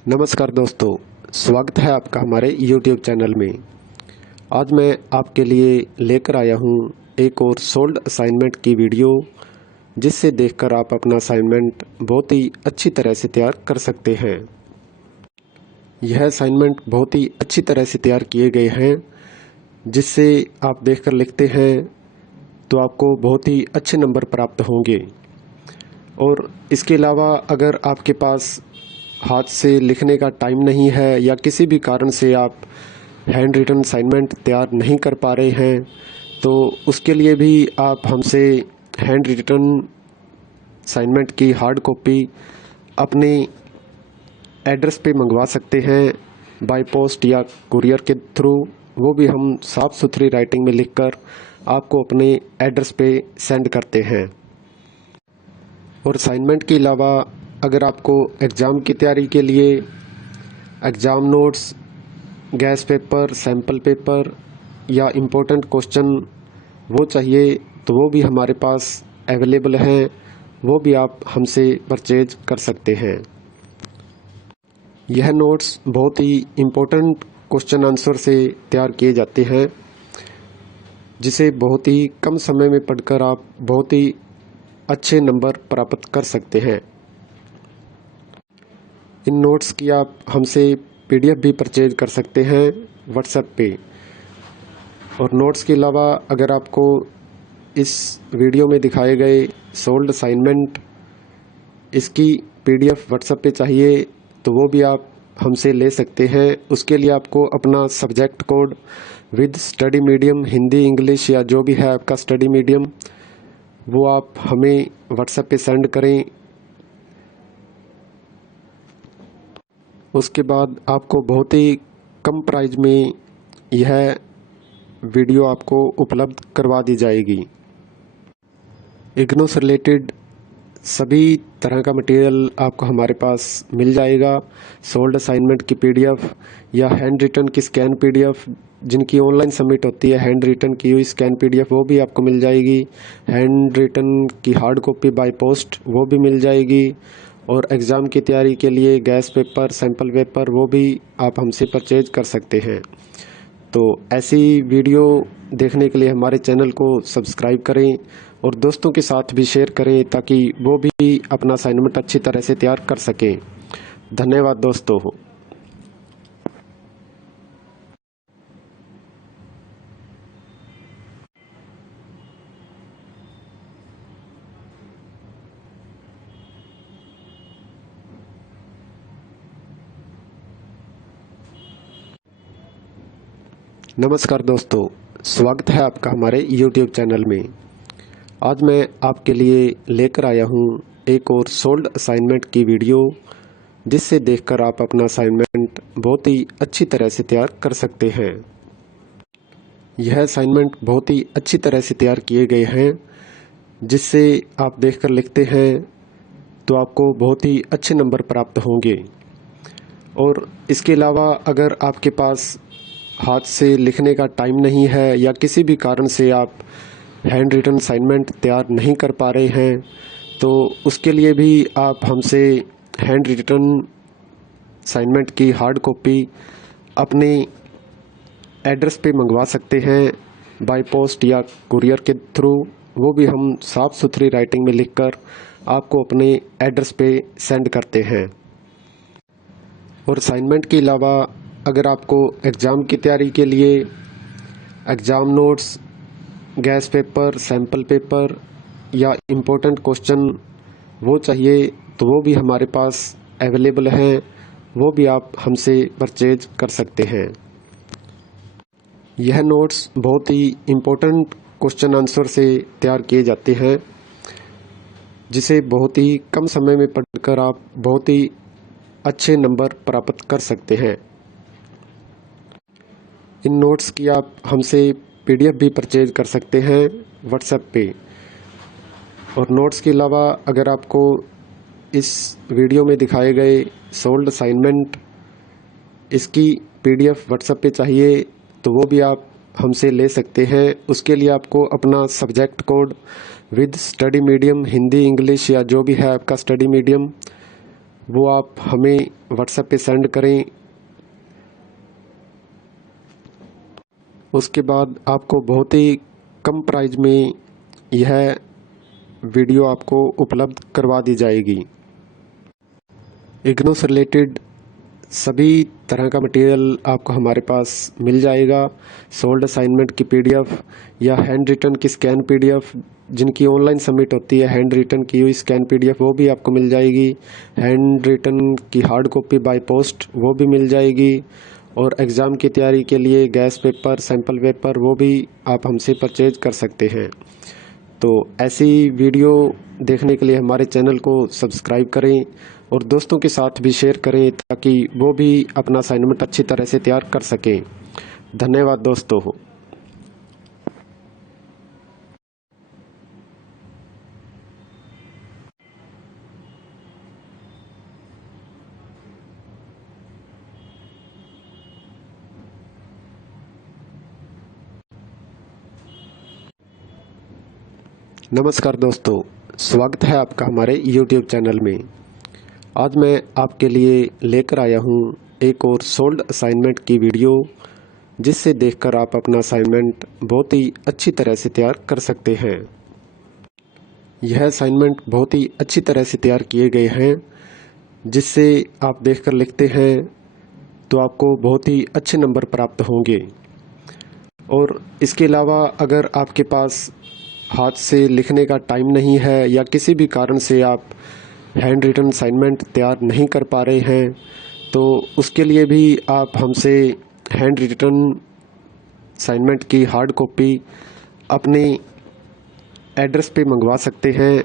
नमस्कार दोस्तों, स्वागत है आपका हमारे YouTube चैनल में। आज मैं आपके लिए लेकर आया हूँ एक और सोल्ड असाइनमेंट की वीडियो, जिससे देखकर आप अपना असाइनमेंट बहुत ही अच्छी तरह से तैयार कर सकते हैं। यह असाइनमेंट बहुत ही अच्छी तरह से तैयार किए गए हैं, जिससे आप देखकर लिखते हैं तो आपको बहुत ही अच्छे नंबर प्राप्त होंगे। और इसके अलावा अगर आपके पास हाथ से लिखने का टाइम नहीं है या किसी भी कारण से आप हैंड रिटन असाइनमेंट तैयार नहीं कर पा रहे हैं, तो उसके लिए भी आप हमसे हैंड रिटन असाइनमेंट की हार्ड कॉपी अपने एड्रेस पे मंगवा सकते हैं, बाय पोस्ट या कुरियर के थ्रू। वो भी हम साफ़ सुथरी राइटिंग में लिखकर आपको अपने एड्रेस पे सेंड करते हैं। और असाइनमेंट के अलावा अगर आपको एग्ज़ाम की तैयारी के लिए exam notes, gas paper, sample paper या इम्पोर्टेंट क्वेश्चन वो चाहिए, तो वो भी हमारे पास अवेलेबल हैं। वो भी आप हमसे परचेज कर सकते हैं। यह नोट्स बहुत ही इम्पोर्टेंट क्वेश्चन आंसर से तैयार किए जाते हैं, जिसे बहुत ही कम समय में पढ़कर आप बहुत ही अच्छे नंबर प्राप्त कर सकते हैं। इन नोट्स की आप हमसे PDF भी परचेज कर सकते हैं व्हाट्सएप पे। और नोट्स के अलावा अगर आपको इस वीडियो में दिखाए गए सोल्ड असाइनमेंट इसकी PDF व्हाट्सएप पे चाहिए, तो वो भी आप हमसे ले सकते हैं। उसके लिए आपको अपना subject code with study medium, Hindi, English या जो भी है आपका स्टडी मीडियम, वो आप हमें व्हाट्सएप पे सेंड करें। उसके बाद आपको बहुत ही कम प्राइस में यह वीडियो आपको उपलब्ध करवा दी जाएगी। इग्नू से रिलेटेड सभी तरह का मटेरियल आपको हमारे पास मिल जाएगा। सोल्ड असाइनमेंट की PDF या हैंड रिटन की स्कैन PDF, जिनकी ऑनलाइन सबमिट होती है, हैंड रिटन की हुई स्कैन PDF वो भी आपको मिल जाएगी। हैंड रिटन की हार्ड कॉपी बाय पोस्ट वो भी मिल जाएगी। और एग्ज़ाम की तैयारी के लिए गैस पेपर, सैम्पल पेपर वो भी आप हमसे परचेज कर सकते हैं। तो ऐसी वीडियो देखने के लिए हमारे चैनल को सब्सक्राइब करें और दोस्तों के साथ भी शेयर करें, ताकि वो भी अपना असाइनमेंट अच्छी तरह से तैयार कर सकें। धन्यवाद दोस्तों। नमस्कार दोस्तों, स्वागत है आपका हमारे YouTube चैनल में। आज मैं आपके लिए लेकर आया हूँ एक और सोल्ड असाइनमेंट की वीडियो, जिससे देखकर आप अपना असाइनमेंट बहुत ही अच्छी तरह से तैयार कर सकते हैं। यह असाइनमेंट बहुत ही अच्छी तरह से तैयार किए गए हैं, जिससे आप देखकर लिखते हैं तो आपको बहुत ही अच्छे नंबर प्राप्त होंगे। और इसके अलावा अगर आपके पास हाथ से लिखने का टाइम नहीं है या किसी भी कारण से आप हैंड रिटन असाइनमेंट तैयार नहीं कर पा रहे हैं, तो उसके लिए भी आप हमसे हैंड रिटन असाइनमेंट की हार्ड कॉपी अपने एड्रेस पे मंगवा सकते हैं, बाय पोस्ट या कुरियर के थ्रू। वो भी हम साफ़ सुथरी राइटिंग में लिखकर आपको अपने एड्रेस पे सेंड करते हैं। और असाइनमेंट के अलावा अगर आपको एग्ज़ाम की तैयारी के लिए exam notes, gas paper, sample paper या इम्पोर्टेंट क्वेश्चन वो चाहिए, तो वो भी हमारे पास अवेलेबल हैं। वो भी आप हमसे परचेज कर सकते हैं। यह नोट्स बहुत ही इम्पोर्टेंट क्वेश्चन आंसर से तैयार किए जाते हैं, जिसे बहुत ही कम समय में पढ़कर आप बहुत ही अच्छे नंबर प्राप्त कर सकते हैं। इन नोट्स की आप हमसे PDF भी परचेज कर सकते हैं व्हाट्सएप पे। और नोट्स के अलावा अगर आपको इस वीडियो में दिखाए गए सोल्ड असाइनमेंट इसकी PDF व्हाट्सएप पे चाहिए, तो वो भी आप हमसे ले सकते हैं। उसके लिए आपको अपना subject code with study medium, Hindi, English या जो भी है आपका स्टडी मीडियम, वो आप हमें व्हाट्सएप पे सेंड करें। उसके बाद आपको बहुत ही कम प्राइस में यह वीडियो आपको उपलब्ध करवा दी जाएगी। इग्नू से रिलेटेड सभी तरह का मटेरियल आपको हमारे पास मिल जाएगा। सोल्ड असाइनमेंट की पीडीएफ या हैंड रिटन की स्कैन पीडीएफ, जिनकी ऑनलाइन सबमिट होती है, हैंड रिटन की हुई स्कैन पीडीएफ वो भी आपको मिल जाएगी। हैंड रिटन की हार्ड कॉपी बाय पोस्ट वो भी मिल जाएगी। और एग्ज़ाम की तैयारी के लिए गैस पेपर, सैम्पल पेपर वो भी आप हमसे परचेज कर सकते हैं। तो ऐसी वीडियो देखने के लिए हमारे चैनल को सब्सक्राइब करें और दोस्तों के साथ भी शेयर करें ताकि वो भी अपना असाइनमेंट अच्छी तरह से तैयार कर सकें। धन्यवाद दोस्तों। नमस्कार दोस्तों, स्वागत है आपका हमारे YouTube चैनल में। आज मैं आपके लिए लेकर आया हूँ एक और सोल्ड असाइनमेंट की वीडियो, जिससे देखकर आप अपना असाइनमेंट बहुत ही अच्छी तरह से तैयार कर सकते हैं। यह असाइनमेंट बहुत ही अच्छी तरह से तैयार किए गए हैं, जिससे आप देखकर लिखते हैं तो आपको बहुत ही अच्छे नंबर प्राप्त होंगे। और इसके अलावा अगर आपके पास हाथ से लिखने का टाइम नहीं है या किसी भी कारण से आप हैंड रिटन असाइनमेंट तैयार नहीं कर पा रहे हैं, तो उसके लिए भी आप हमसे हैंड रिटन असाइनमेंट की हार्ड कॉपी अपने एड्रेस पे मंगवा सकते हैं,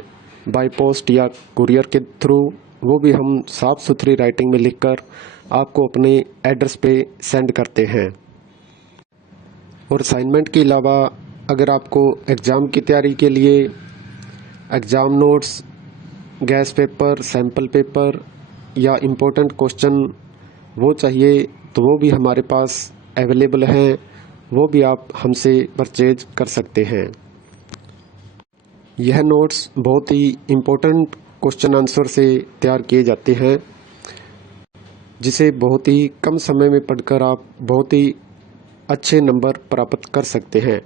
बाय पोस्ट या कुरियर के थ्रू। वो भी हम साफ़ सुथरी राइटिंग में लिखकर आपको अपने एड्रेस पे सेंड करते हैं। और असाइनमेंट के अलावा अगर आपको एग्ज़ाम की तैयारी के लिए exam notes, gas paper, sample paper या इम्पोर्टेंट क्वेश्चन वो चाहिए, तो वो भी हमारे पास अवेलेबल हैं। वो भी आप हमसे परचेज कर सकते हैं। यह नोट्स बहुत ही इम्पोर्टेंट क्वेश्चन आंसर से तैयार किए जाते हैं, जिसे बहुत ही कम समय में पढ़कर आप बहुत ही अच्छे नंबर प्राप्त कर सकते हैं।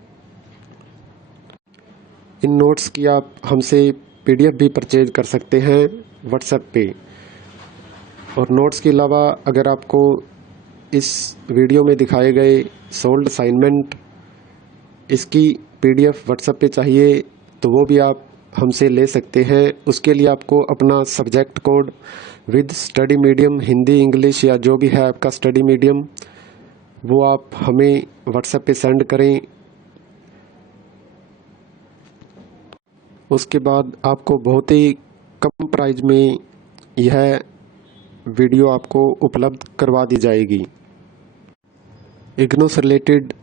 इन नोट्स की आप हमसे पीडीएफ भी परचेज कर सकते हैं व्हाट्सएप पे। और नोट्स के अलावा अगर आपको इस वीडियो में दिखाए गए सोल्ड असाइनमेंट इसकी पीडीएफ व्हाट्सएप पे चाहिए, तो वो भी आप हमसे ले सकते हैं। उसके लिए आपको अपना subject code with study medium, Hindi, English या जो भी है आपका स्टडी मीडियम, वो आप हमें व्हाट्सएप पे सेंड करें। उसके बाद आपको बहुत ही कम प्राइस में यह वीडियो आपको उपलब्ध करवा दी जाएगी। इग्नू से रिलेटेड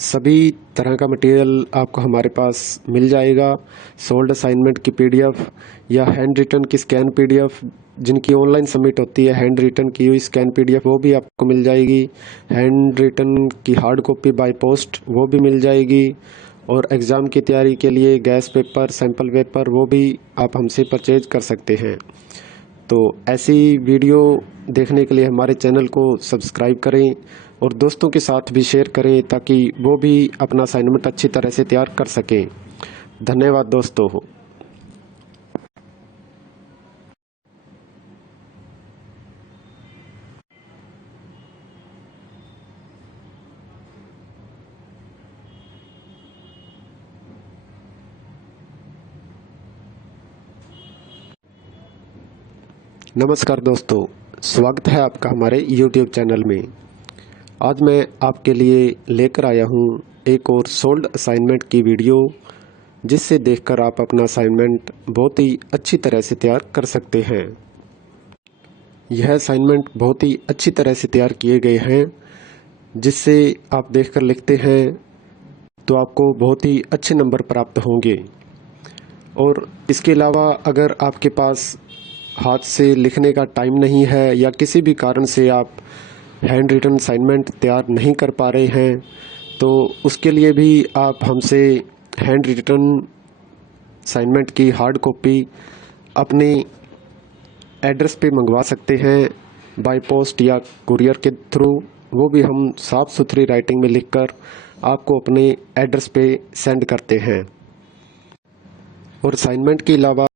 सभी तरह का मटेरियल आपको हमारे पास मिल जाएगा। सोल्ड असाइनमेंट की पीडीएफ या हैंड रिटन की स्कैन पीडीएफ, जिनकी ऑनलाइन सबमिट होती है, हैंड रिटन की हुई स्कैन पीडीएफ वो भी आपको मिल जाएगी। हैंड रिटन की हार्ड कॉपी बाय पोस्ट वो भी मिल जाएगी। और एग्ज़ाम की तैयारी के लिए गैस पेपर, सैम्पल पेपर वो भी आप हमसे परचेज कर सकते हैं। तो ऐसी वीडियो देखने के लिए हमारे चैनल को सब्सक्राइब करें और दोस्तों के साथ भी शेयर करें ताकि वो भी अपना असाइनमेंट अच्छी तरह से तैयार कर सकें। धन्यवाद दोस्तों। नमस्कार दोस्तों, स्वागत है आपका हमारे YouTube चैनल में। आज मैं आपके लिए लेकर आया हूँ एक और सोल्ड असाइनमेंट की वीडियो, जिससे देखकर आप अपना असाइनमेंट बहुत ही अच्छी तरह से तैयार कर सकते हैं। यह असाइनमेंट बहुत ही अच्छी तरह से तैयार किए गए हैं, जिससे आप देखकर लिखते हैं तो आपको बहुत ही अच्छे नंबर प्राप्त होंगे। और इसके अलावा अगर आपके पास हाथ से लिखने का टाइम नहीं है या किसी भी कारण से आप हैंड रिटन असाइनमेंट तैयार नहीं कर पा रहे हैं, तो उसके लिए भी आप हमसे हैंड रिटन असाइनमेंट की हार्ड कॉपी अपने एड्रेस पे मंगवा सकते हैं बाय पोस्ट या कुरियर के थ्रू, वो भी हम साफ़ सुथरी राइटिंग में लिखकर आपको अपने एड्रेस पे सेंड करते हैं। और असाइनमेंट के अलावा